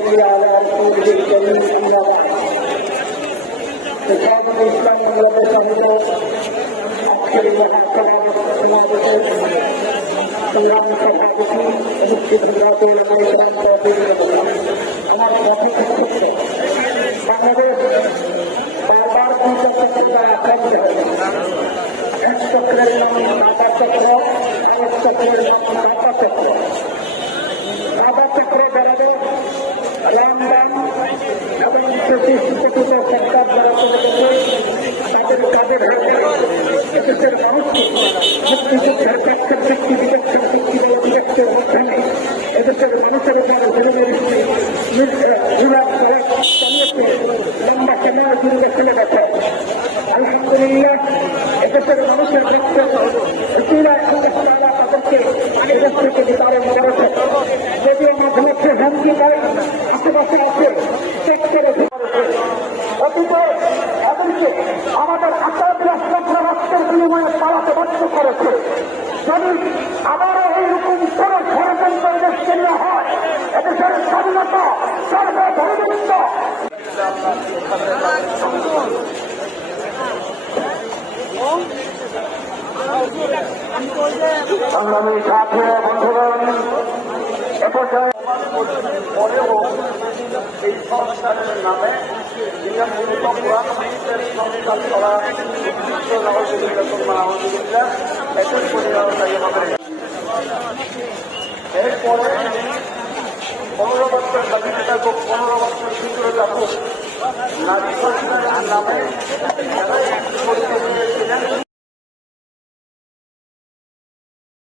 نصلي على رسوله الكريم أما بعد. إخوان الإسلام والمسلمين أكثر محكمة سماعته সংগ্রাম সভাপতি উপস্থিত হওয়াতে আমার বাংলাদেশ বারবার আক্রান্ত হবে। এক চক্রের নাম মাতা চক্র, এক চক্রের নাম মাতা চক্র। মাতা চক্র বেড়াবে রামবান এবং প্রতিষ্ঠিত সরকার যারা করে গেছে তাদের কাজের হাতে এদেশের মানুষকে মুক্তিযুদ্ধের পক্ষের ব্যক্তি বিপক্ষের ব্যক্তি বিপক্ষের মাধ্যমে এদেশের মানুষের উপরে চালিয়েছে লম্বা সময় জুড়ে চলে গেছে। আলহামদুলিল্লাহ এদেশের মানুষের পক্ষে তাদেরকে এদেশ থেকে বিতরণ করেছে। যদিও মাঝে মধ্যে হুমকি দেয় আশেপাশে আছে চেক করে অতীতে এদেরকে আমাদের রাষ্ট্রের বিনিময়ে পালাতে বাধ্য করেছে। যদি আবারও এইরকম করে ষড়যন্ত্র এদেশকে নিয়ে হয়, এদেশের স্বাধীনতা সর্বধর্মবৃন্দ সংগ্রামী সাথী বন্ধুগণ, এপর্যায়ে পরেও এই সংস্কারের নামে সংস্কার করা একই পরিণামকারী হবে। এরপরে 15 বছর দাবিতে থাকুক, 15 বছর ভিতরে থাকুক, নারী সংস্কারের নামে